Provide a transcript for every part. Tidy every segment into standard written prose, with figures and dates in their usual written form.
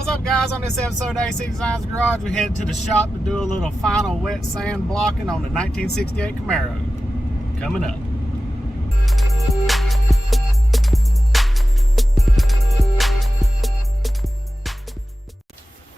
What's up, guys? On this episode of AC Designs Garage, we headed to the shop to do a little final wet sand blocking on the 1968 Camaro. Coming up.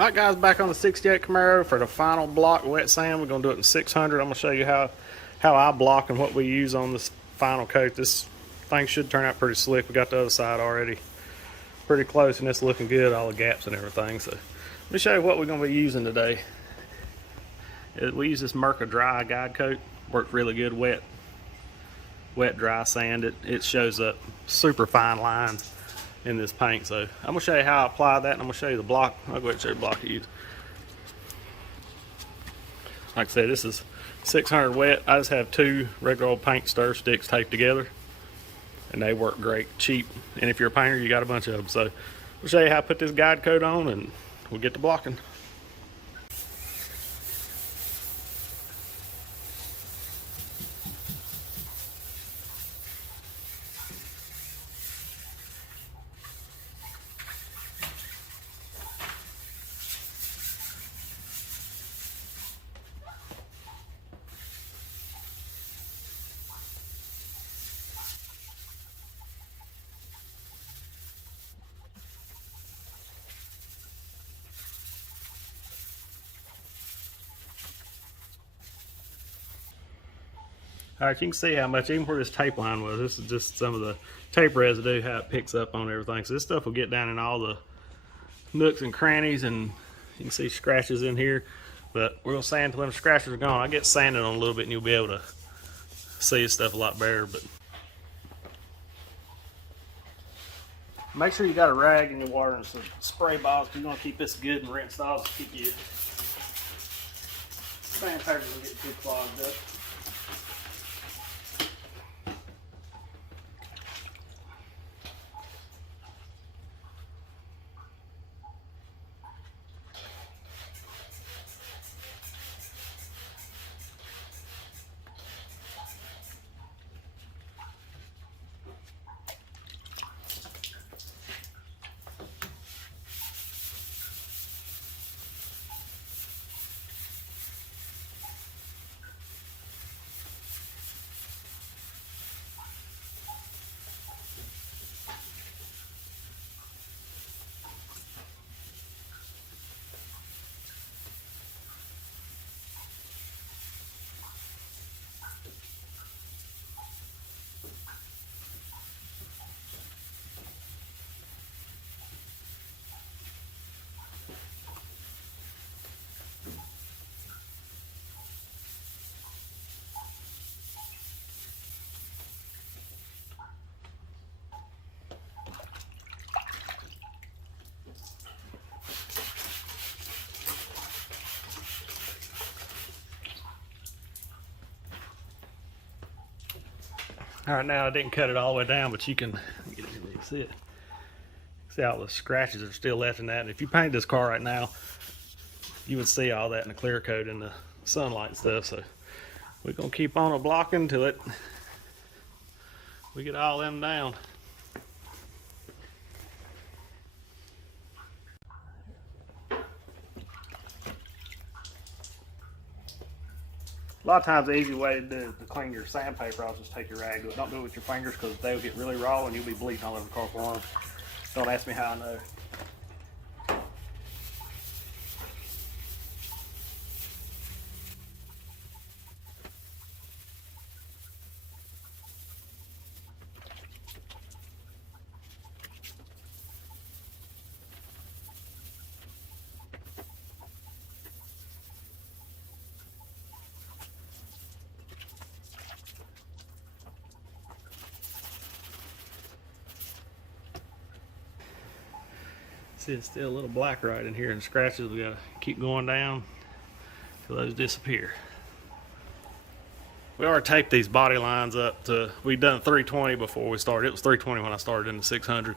Alright guys, back on the 68 Camaro for the final block wet sand. We're going to do it in 600. I'm going to show you how I block and what we use on this final coat. This thing should turn out pretty slick. We got the other side already pretty close and it's looking good, all the gaps and everything. So let me show you what we're going to be using today. We use this Merca dry guide coat. Works really good wet dry sand. It shows up super fine lines in this paint. So I'm going to show you how I apply that, and I'm going to show you the block. I'll go ahead and show you the block I use. Like I said, this is 600 wet. I just have two regular old paint stir sticks taped together, and they work great, cheap. And if you're a painter, you got a bunch of them. So we'll show you how to put this guide coat on, and we'll get to blocking. Alright, you can see how much, even where this tape line was, this is just some of the tape residue, how it picks up on everything. So this stuff will get down in all the nooks and crannies, and you can see scratches in here. But we're going to sand till them scratches are gone. I'll get sanded on a little bit and you'll be able to see this stuff a lot better. But make sure you got a rag in your water and some spray bottles, because you want to keep this good and rinsed off to keep your sandpaper will get too clogged up. All right, now I didn't cut it all the way down, but you can get it, you can see it. See all the scratches are still left in that. And if you painted this car right now, you would see all that in the clear coat and the sunlight stuff. So we're gonna keep on blocking till we get all them down. A lot of times the easy way to clean your sandpaper, I'll just take your rag. Don't do it with your fingers, because they'll get really raw and you'll be bleeding all over the car for long. Don't ask me how I know. See, it's still a little black right in here, and scratches we gotta keep going down till those disappear. We already taped these body lines up to, we'd done 320 before we started. It was 320 when I started in the 600,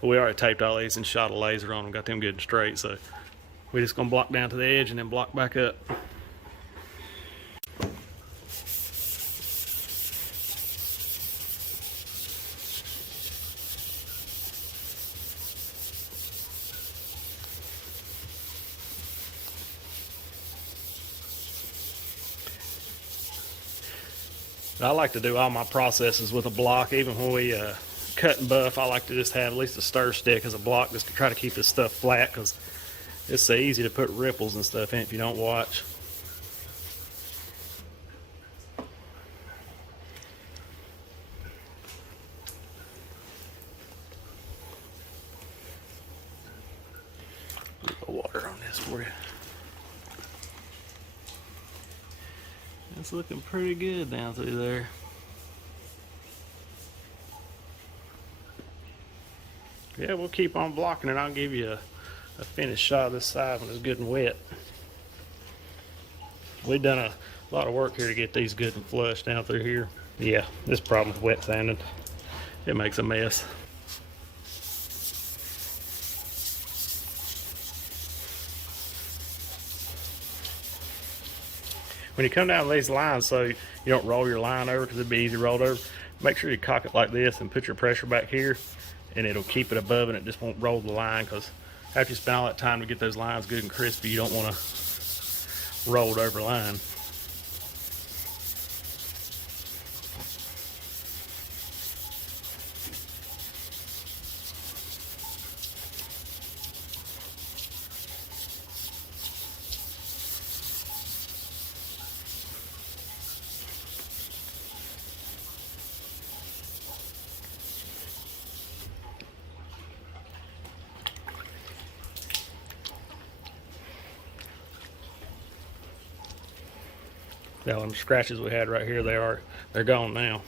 but we already taped all these and shot a laser on them, got them good and straight. So we're just gonna block down to the edge and then block back up. But I like to do all my processes with a block. Even when we cut and buff, I like to just have at least a stir stick as a block just to try to keep this stuff flat, because it's so easy to put ripples and stuff in if you don't watch. A little water on this for you. It's looking pretty good down through there. Yeah, we'll keep on blocking it. I'll give you a finished shot of this side when it's good and wet. We've done a lot of work here to get these good and flush down through here. Yeah, this problem with wet sanding, it makes a mess. When you come down these lines, so you don't roll your line over, because it'd be easy rolled over, make sure you cock it like this and put your pressure back here, and it'll keep it above and it just won't roll the line, because after you spend all that time to get those lines good and crispy, you don't want to roll it over line. Now, them scratches we had right here, they're gone now.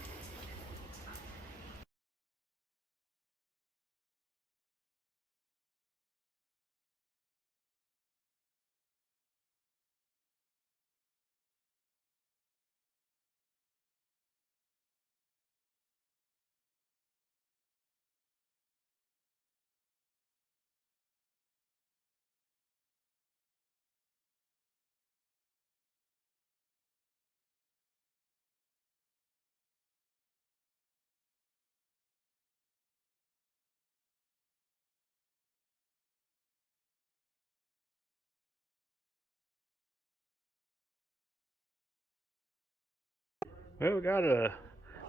Well, we got a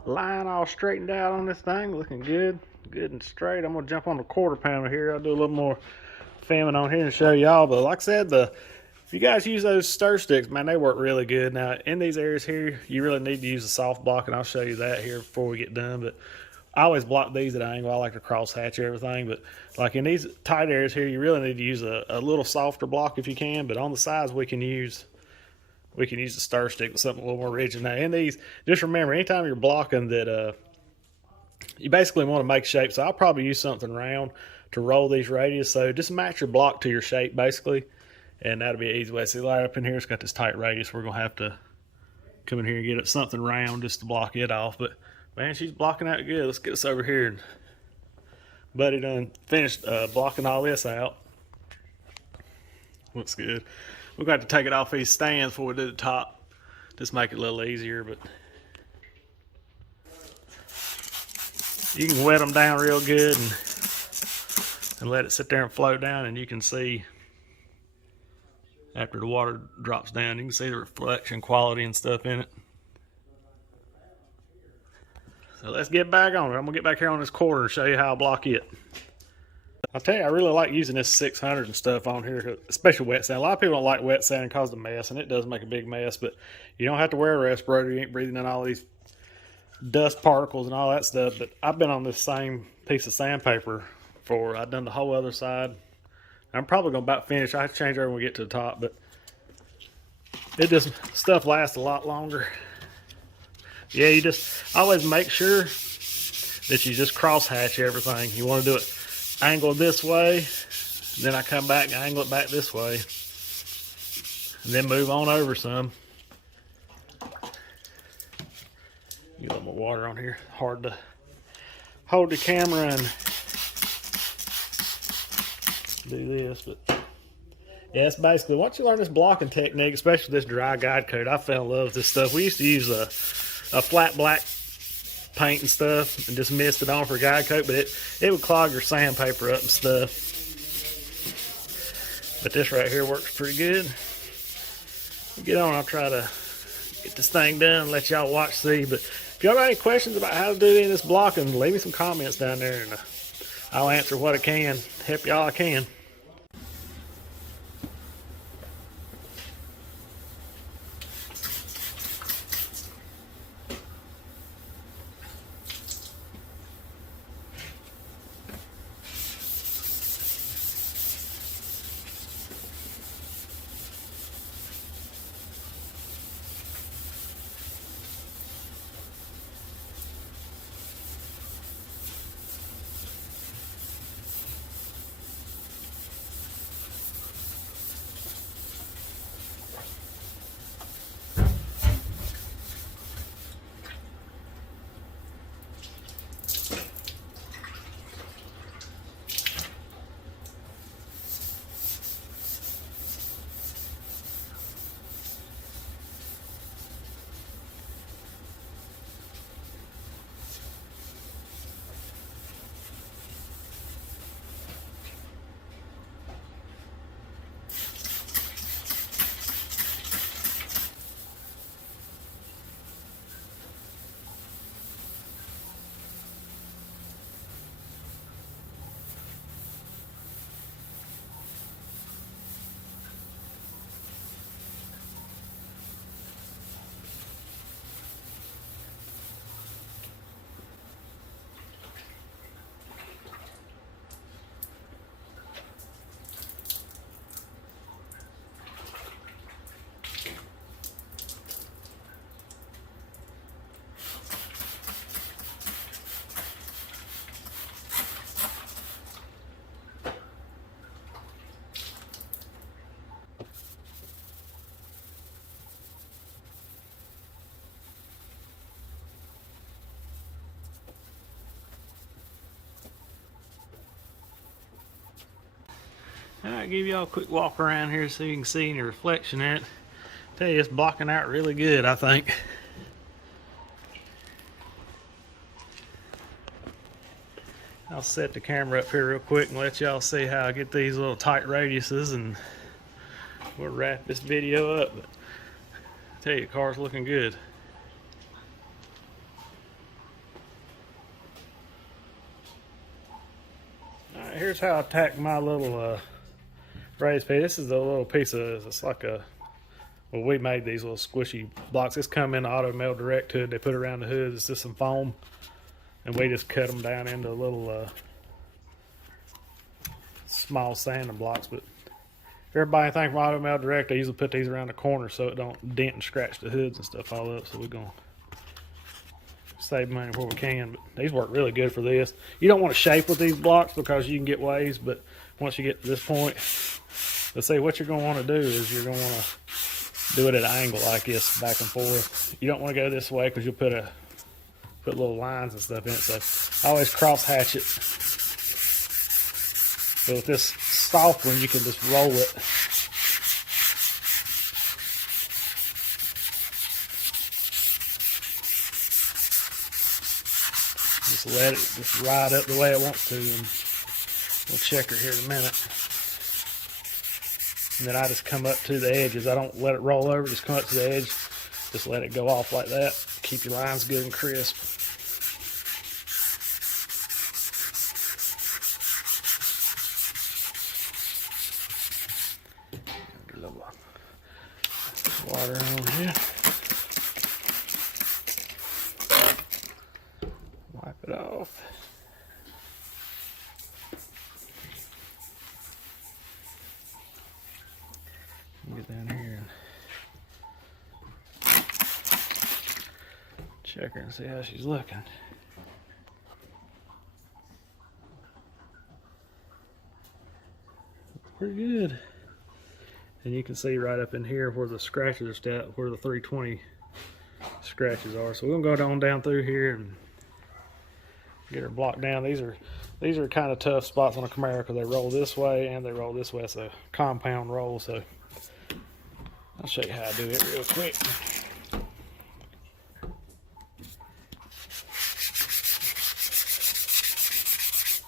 line all straightened out on this thing, looking good and straight. I'm gonna jump on the quarter pounder here. I'll do a little more filming on here and show y'all. But like I said, if you guys use those stir sticks, man, they work really good. Now, in these areas here, you really need to use a soft block, and I'll show you that here before we get done. But I always block these at an angle. I like to cross hatch everything. But like in these tight areas here, you really need to use a little softer block if you can. But on the sides, we can use the stir stick with something a little more rigid. Now in these, just remember, anytime you're blocking that, you basically want to make shape. So I'll probably use something round to roll these radius. So just match your block to your shape basically, and that'll be an easy way. See, right up in here, it's got this tight radius. We're gonna have to come in here and get it something round just to block it off. But man, she's blocking out good. Let's get us over here. And Buddy done finished blocking all this out. Looks good. We're going to have to take it off these stands before we do the top. Just make it a little easier, but you can wet them down real good and let it sit there and float down, and you can see after the water drops down, you can see the reflection quality and stuff in it. So let's get back on it. I'm gonna get back here on this quarter and show you how I block it. I'll tell you, I really like using this 600 and stuff on here, especially wet sand. A lot of people don't like wet sand and cause a mess, and it does make a big mess, but you don't have to wear a respirator. You ain't breathing in all these dust particles and all that stuff. But I've been on this same piece of sandpaper I've done the whole other side. I'm probably gonna about finish. I have to change her when we get to the top, but stuff lasts a lot longer. Yeah, you just always make sure that you just cross hatch everything. You want to do it angle this way, then I come back and angle it back this way, and then move on over some. Get a little more water on here. Hard to hold the camera and do this, but yeah, it's basically once you learn this blocking technique, especially this dry guide coat, I fell in love with this stuff. We used to use a flat black paint and stuff and just mist it on for guide coat, but it would clog your sandpaper up and stuff. But this right here works pretty good. Get on, I'll try to get get this thing done and let y'all watch see. But if y'all got any questions about how to do any of this blocking, leave me some comments down there, and I'll answer what I can. Help y'all I can. Alright, give y'all a quick walk around here so you can see any reflection in it. Tell you, it's blocking out really good, I think. I'll set the camera up here real quick and let y'all see how I get these little tight radiuses, and we'll wrap this video up. But I tell you, the car's looking good. Alright, here's how I tack my little raised piece. This is a little piece of, it's like a, well, we made these little squishy blocks. This come in auto meld direct hood. They put it around the hood. It's just some foam, and we just cut them down into little small sanding blocks. But if everybody think from auto meld direct, they usually put these around the corner so it don't dent and scratch the hoods and stuff all up. So we're gonna save money where we can. But these work really good for this. You don't want to shape with these blocks because you can get waves, but once you get to this point, let's say what you're going to want to do is you're going to want to do it at an angle like this, back and forth. You don't want to go this way because you'll put little lines and stuff in it. So I always cross hatch it. But with this soft one, you can just roll it. Just let it just ride up the way it wants to, and we'll check her here in a minute. And then I just come up to the edges. I don't let it roll over, just come up to the edge. Just let it go off like that. Keep your lines good and crisp. Get a little water on here. Wipe it off. Get down here and check her and see how she's looking. Pretty good. And you can see right up in here where the scratches are set, where the 320 scratches are. So we're gonna go down through here and get her blocked down. These are kind of tough spots on a Camaro because they roll this way and they roll this way. It's a compound roll, so I'll show you how to do it real quick.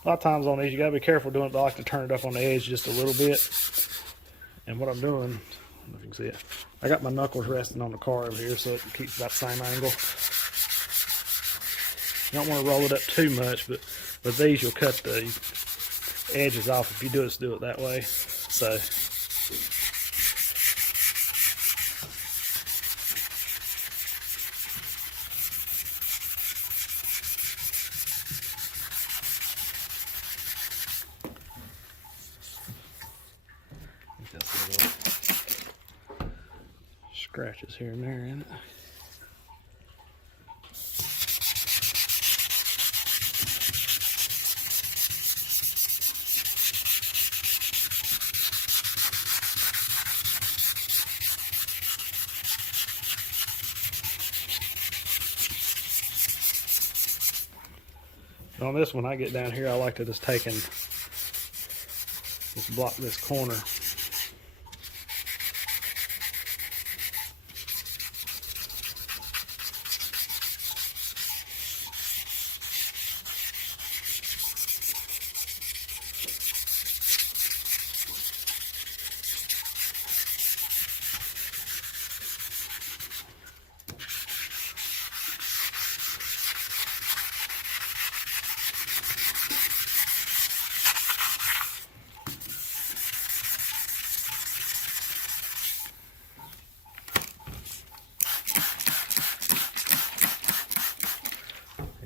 A lot of times on these, you gotta be careful doing it. I like to turn it up on the edge just a little bit. And what I'm doing, don't know if you can see it. I got my knuckles resting on the car over here so it keeps about the same angle. You don't want to roll it up too much, but with these you'll cut the edges off if you do it that way. So scratches here and there in it. On this one, I get down here, I like to just take and just block this corner.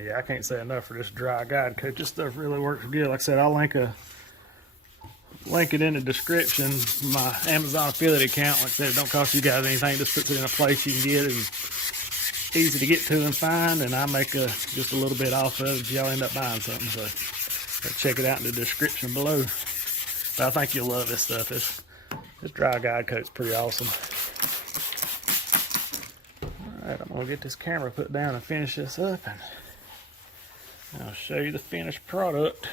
Yeah, I can't say enough for this dry guide coat. This stuff really works good. Like I said, I'll link it in the description. My Amazon affiliate account. Like I said, it don't cost you guys anything. Just puts it in a place you can get it and easy to get to and find. And I make just a little bit off of it if y'all end up buying something. So check it out in the description below. But I think you'll love this stuff. This dry guide coat's pretty awesome. All right, I'm gonna get this camera put down and finish this up, and I'll show you the finished product.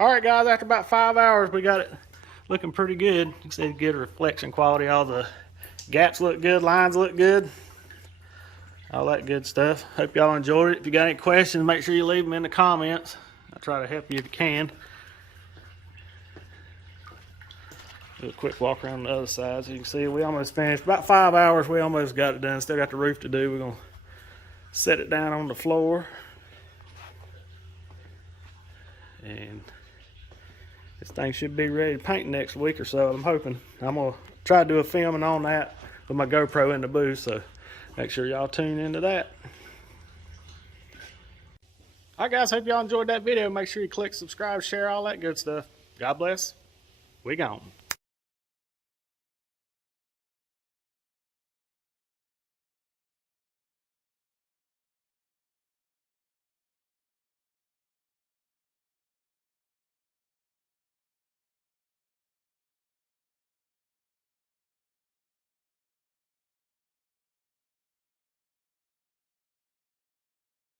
All right, guys, after about 5 hours, we got it looking pretty good. You can see good reflection quality. All the gaps look good, lines look good, all that good stuff. Hope y'all enjoyed it. If you got any questions, make sure you leave them in the comments. I'll try to help you if you can. Do a quick walk around the other side so you can see we almost finished. About 5 hours, we almost got it done. Still got the roof to do. We're going to set it down on the floor. And this thing should be ready to paint next week or so, I'm hoping. I'm going to try to do a filming on that with my GoPro in the booth, so make sure y'all tune into that. Alright guys, hope y'all enjoyed that video. Make sure you click subscribe, share, all that good stuff. God bless. We gone.